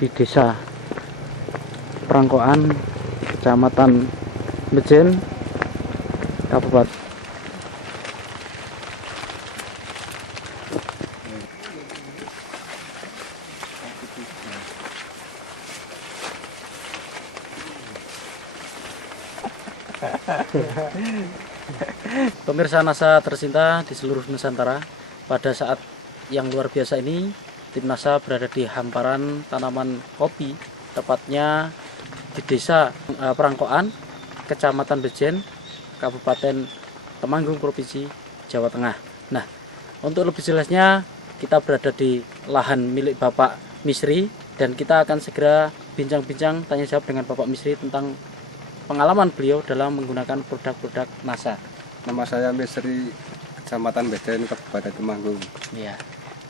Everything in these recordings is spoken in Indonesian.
di Desa Prangkoan, Kecamatan Bejen, Kabupaten. Pemirsa NASA tercinta di seluruh Nusantara, pada saat yang luar biasa ini, tim NASA berada di hamparan tanaman kopi, tepatnya di Desa Prangkoan, Kecamatan Bejen, Kabupaten Temanggung, Provinsi Jawa Tengah. Nah, untuk lebih jelasnya, kita berada di lahan milik Bapak Misri, dan kita akan segera bincang-bincang tanya jawab dengan Bapak Misri tentang pengalaman beliau dalam menggunakan produk-produk NASA. Nama saya Misri, Kecamatan Bejen, Kabupaten Temanggung. Ya.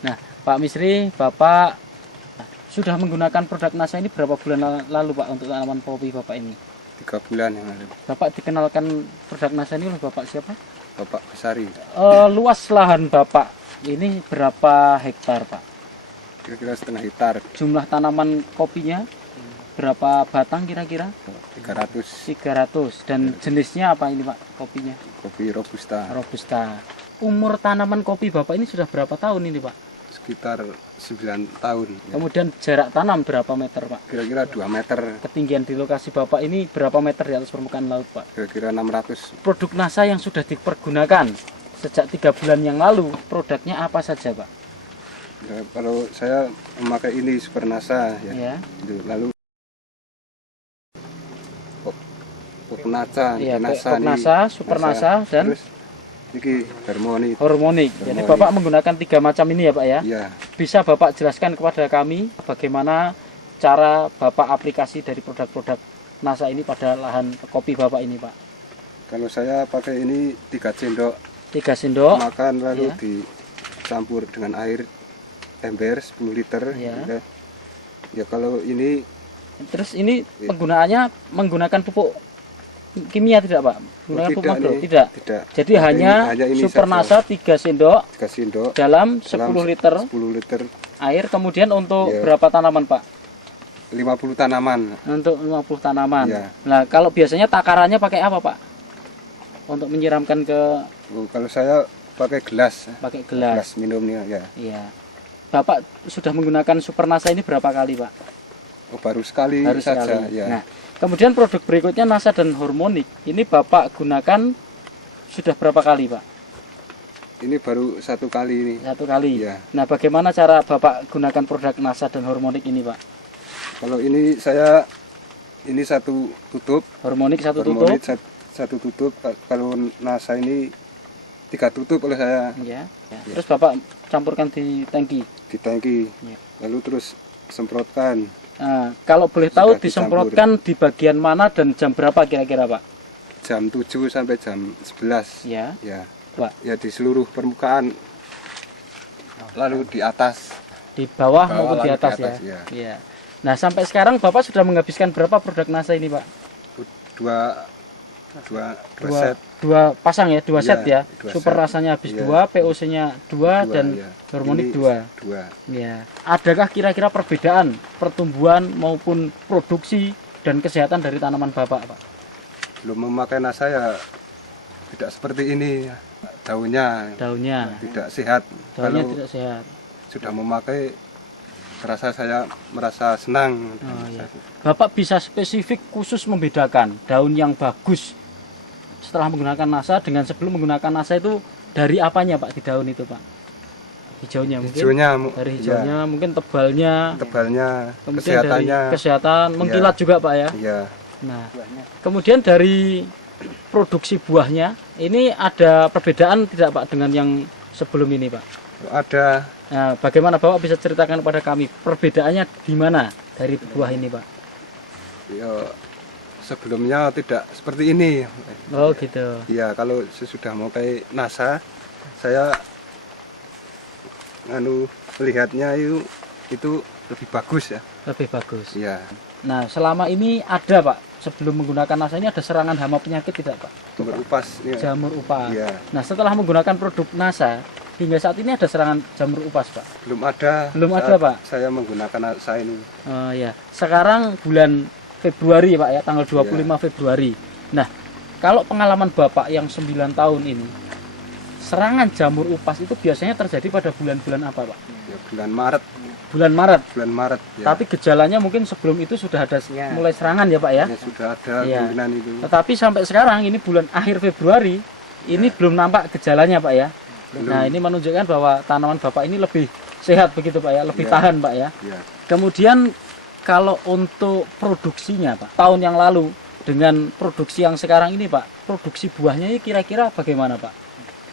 Nah, Pak Misri, Bapak sudah menggunakan produk NASA ini berapa bulan lalu, Pak, untuk tanaman kopi Bapak ini? 3 bulan yang lalu. Bapak dikenalkan produk NASA ini oleh Bapak siapa? Bapak Besari. Luas lahan Bapak ini berapa hektar, Pak? Kira-kira setengah hektar. Jumlah tanaman kopinya berapa batang kira-kira? 300. 300. Dan jenisnya apa ini, Pak, kopinya? Kopi Robusta. Robusta. Umur tanaman kopi Bapak ini sudah berapa tahun ini, Pak? Sekitar 9 tahun. Ya. Kemudian jarak tanam berapa meter, Pak? Kira-kira 2 meter. Ketinggian di lokasi Bapak ini berapa meter di atas permukaan laut, Pak? Kira-kira 600. Produk NASA yang sudah dipergunakan sejak 3 bulan yang lalu, produknya apa saja, Pak? Ya, kalau saya memakai ini Super NASA ya. Ya. Itu. Lalu NASA, Iya, NASA, NASA, Super NASA, dan terus ini Harmonic. Harmonic. Jadi Bapak menggunakan 3 macam ini ya, Pak ya? Iya. Bisa Bapak jelaskan kepada kami bagaimana cara Bapak aplikasi dari produk-produk NASA ini pada lahan kopi Bapak ini, Pak? Kalau saya pakai ini 3 sendok 3 sendok makan, lalu ya, dicampur dengan air ember 10 liter. Ya. Ya kalau ini terus ini penggunaannya menggunakan pupuk kimia tidak, Pak? Menggunakan pupuk makro? Tidak. Jadi hanya ini Super NASA 3 sendok 3 sendok dalam 10 liter 10 liter air. Kemudian untuk ya, berapa tanaman, Pak? 50 tanaman. Untuk 50 tanaman. Ya. Nah, kalau biasanya takarannya pakai apa, Pak? Untuk menyiramkan ke... Kalau saya pakai gelas. Pakai gelas. Minumnya ya. Iya. Bapak sudah menggunakan Super NASA ini berapa kali, Pak? Oh, baru sekali saja. Ya. Nah, kemudian produk berikutnya NASA dan Harmonic. Ini Bapak gunakan sudah berapa kali, Pak? Ini baru 1 kali ini. 1 kali. Ya. Nah, bagaimana cara Bapak gunakan produk NASA dan Harmonic ini, Pak? Kalau ini saya ini 1 tutup. Harmonic 1 tutup. Satu tutup. Kalau NASA ini 3 tutup oleh saya. Ya. Terus Bapak campurkan di tangki. Di tangki. Ya. Lalu terus semprotkan. Nah, kalau boleh tahu disemprotkan di bagian mana dan jam berapa kira-kira, Pak? Jam 7 sampai jam 11. Ya. Ya. Pak. Ya di seluruh permukaan. Lalu di atas. Di bawah maupun di atas, ya. Ya. Nah, sampai sekarang Bapak sudah menghabiskan berapa produk NASA ini, Pak? Dua set. 2 pasang ya, 2 set ya. 2 Super set. rasanya habis Ya. 2, POC-nya 2 dan ya. Harmonic Ini 2. 2. Ya. Adakah kira-kira perbedaan pertumbuhan maupun produksi dan kesehatan dari tanaman Bapak, Pak? Belum memakai NASA ya tidak seperti ini. Daunnya tidak sehat. Daunnya Kalau tidak sehat. sudah memakai, saya merasa senang. Oh, ya. Bapak bisa spesifik khusus membedakan daun yang bagus setelah menggunakan NASA dengan sebelum menggunakan NASA itu dari apanya, Pak, di daun itu, Pak? Hijaunya mungkin. Dari hijaunya, ya. Mungkin tebalnya, kemudian kesehatannya, dari kesehatan, mengkilat juga, Pak ya. Iya. Nah, kemudian dari produksi buahnya ini ada perbedaan tidak, Pak, dengan yang sebelum ini, Pak? Ada. Nah, bagaimana Bapak bisa ceritakan kepada kami perbedaannya di mana dari buah ini, Pak? Ya, sebelumnya tidak seperti ini. Oh gitu. Iya, kalau sesudah mau pakai NASA, saya melihatnya itu lebih bagus ya. Lebih bagus. Iya. Nah, selama ini ada, Pak, sebelum menggunakan NASA ini ada serangan hama penyakit tidak, Pak? Jamur upas. Jamur upas. Iya. Nah, setelah menggunakan produk NASA, hingga saat ini ada serangan jamur upas, Pak? Belum ada. Belum ada, saat Pak? Saya menggunakan saya ini. Oh ya. Sekarang bulan Februari, Pak ya, tanggal 25 Februari. Nah, kalau pengalaman Bapak yang 9 tahun ini, serangan jamur upas itu biasanya terjadi pada bulan-bulan apa, Pak? Ya, bulan Maret. Bulan Maret. Bulan Maret. Ya. Tapi gejalanya mungkin sebelum itu sudah ada mulai serangan ya, Pak ya? Ya, sudah ada Ya. kemungkinan itu. Tetapi sampai sekarang ini bulan akhir Februari, ini belum nampak gejalanya, Pak ya? Belum. Nah, ini menunjukkan bahwa tanaman Bapak ini lebih sehat begitu, Pak ya? Lebih Ya. tahan, Pak ya? Ya. Kemudian kalau untuk produksinya, Pak, tahun yang lalu dengan produksi yang sekarang ini, Pak, produksi buahnya ini kira-kira bagaimana, Pak?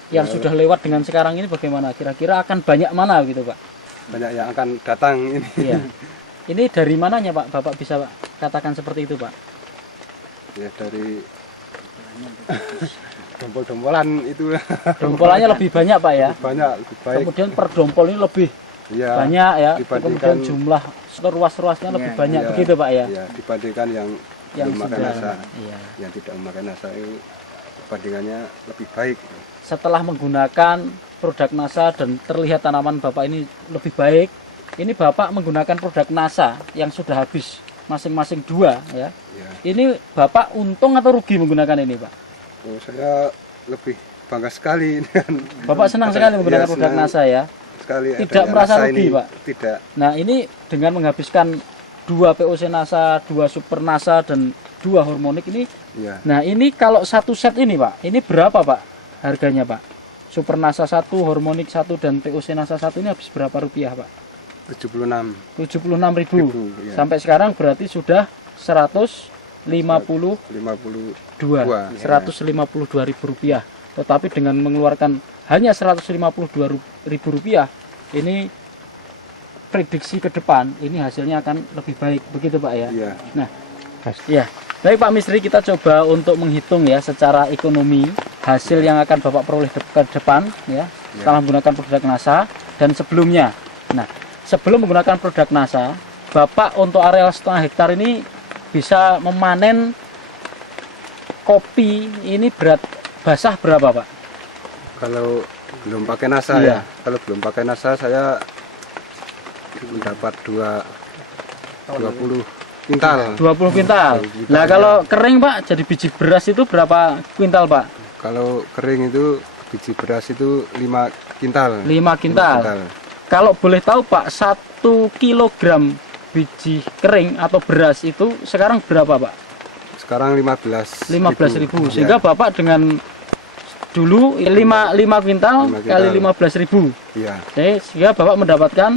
Yang Ya. sudah lewat dengan sekarang ini bagaimana? Kira-kira akan banyak mana gitu, Pak? Banyak yang akan datang ini. Iya. Ini dari mananya, Pak? Bapak bisa Pak, katakan seperti itu, Pak? Ya dari dompol-dompolan itu Dompolannya lebih banyak, Pak ya? banyak lebih baik. Kemudian per dompol ini lebih Ya, banyak ya. dibandingkan- Kemudian jumlah ruas-ruasnya lebih banyak ya, begitu, Pak ya? ya, dibandingkan yang belum makan sudah. nasa, Iya. yang tidak memakai nasa itu perbandingannya lebih baik. Setelah menggunakan produk NASA dan terlihat tanaman Bapak ini lebih baik, ini Bapak menggunakan produk NASA yang sudah habis masing-masing 2 ya. Ya. Ini Bapak untung atau rugi menggunakan ini, Pak? Oh, saya lebih bangga sekali dengan Bapak senang sekali menggunakan Ya, produk senang NASA ya. sekali Tidak adanya merasa nasa rugi, ini. Pak? Tidak. Nah, ini dengan menghabiskan 2 POC NASA, 2 Super NASA dan 2 hormonik ini. Ya, Nah, ini kalau satu set ini, Pak, ini berapa, Pak? Harganya, Pak? Super NASA 1, hormonik 1 dan POC NASA 1 ini habis berapa rupiah, Pak? 76. 76.000. Ya. Sampai sekarang berarti sudah 152 52. 152.000 rupiah. Tetapi dengan mengeluarkan hanya 152.000 rupiah, ini prediksi ke depan ini hasilnya akan lebih baik, begitu Pak ya? Iya. Nah, ya. Baik Pak Misri, kita coba untuk menghitung ya secara ekonomi hasil yang akan Bapak peroleh ke depan ya, setelah menggunakan produk NASA dan sebelumnya. Nah, sebelum menggunakan produk NASA, Bapak untuk areal 1,5 hektar ini bisa memanen kopi ini berat basah berapa, Pak? Kalau belum pakai nasa Iya. ya. Kalau belum pakai nasa saya mendapat 20 kuintal. 20 kuintal. Nah, kalau kering, Pak, jadi biji beras itu berapa kuintal, Pak? Kalau kering itu biji beras itu 5 kuintal. 5 kuintal. Kalau boleh tahu, Pak, 1 kilogram biji kering atau beras itu sekarang berapa, Pak? Sekarang 15.000. 15.000. Ya. Sehingga Bapak dengan dulu 5 kuintal 5 kali kuintal. 15.000. Iya. Jadi sehingga Bapak mendapatkan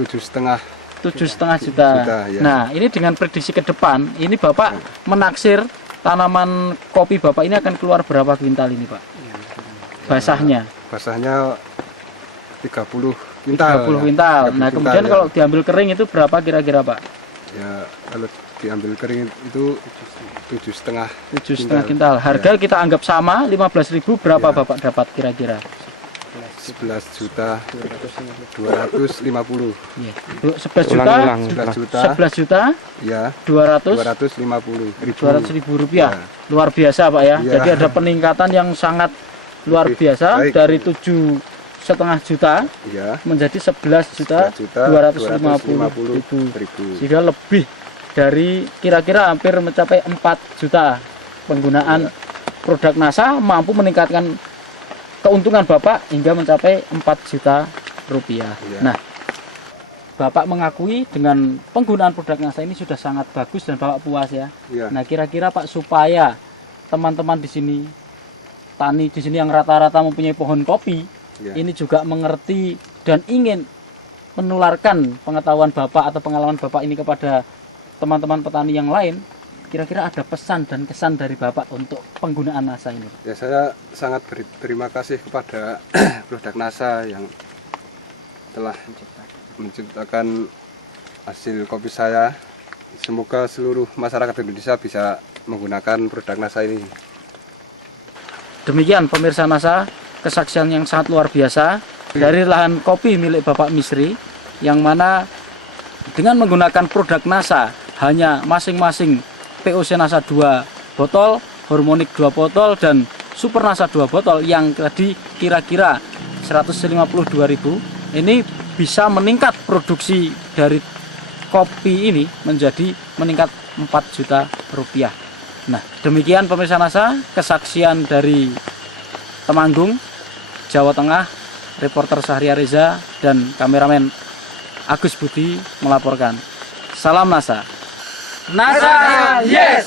7,5. 7,5 juta. Ya. Nah, ini dengan prediksi ke depan, ini Bapak menaksir tanaman kopi Bapak ini akan keluar berapa kuintal ini, Pak? Basahnya Basahnya 30 kuintal. 30 kuintal. 30 Nah, kuintal, kemudian ya. kalau diambil kering itu berapa kira-kira, Pak? Ya, kalau diambil kering itu 7,5. 7,5 kuintal. Harga kita anggap sama 15.000, berapa Ya. Bapak dapat kira-kira? 11.250. Iya. 11 juta. 11 juta. 11 juta Ya, 250.000 250.000. rupiah. Ya. Luar biasa, Pak ya. Iya. Jadi ada peningkatan yang sangat luar Lebih biasa baik. dari 7,5 juta Ya. menjadi 11 juta 250.000. Sehingga lebih dari kira-kira hampir mencapai 4 juta penggunaan produk NASA mampu meningkatkan keuntungan Bapak hingga mencapai 4 juta rupiah. Iya. Nah, Bapak mengakui dengan penggunaan produk NASA ini sudah sangat bagus dan Bapak puas ya. Ya. Nah, kira-kira Pak, supaya teman-teman di sini, tani di sini yang rata-rata mempunyai pohon kopi, Ya. ini juga mengerti dan ingin menularkan pengetahuan Bapak atau pengalaman Bapak ini kepada teman-teman petani yang lain, kira-kira ada pesan dan kesan dari Bapak untuk penggunaan NASA ini? Ya, saya sangat berterima kasih kepada produk NASA yang telah menciptakan hasil kopi saya. Semoga seluruh masyarakat Indonesia bisa menggunakan produk NASA ini. Demikian pemirsa NASA, kesaksian yang sangat luar biasa dari lahan kopi milik Bapak Misri, yang mana dengan menggunakan produk NASA hanya masing-masing POC NASA 2 botol, hormonik 2 botol, dan Super NASA 2 botol yang tadi kira-kira 152.000, ini bisa meningkat produksi dari kopi ini menjadi meningkat 4 juta rupiah. Nah, demikian pemirsa NASA, kesaksian dari Temanggung, Jawa Tengah, reporter Sahria Reza dan kameramen Agus Budi melaporkan. Salam NASA. NASA, yes!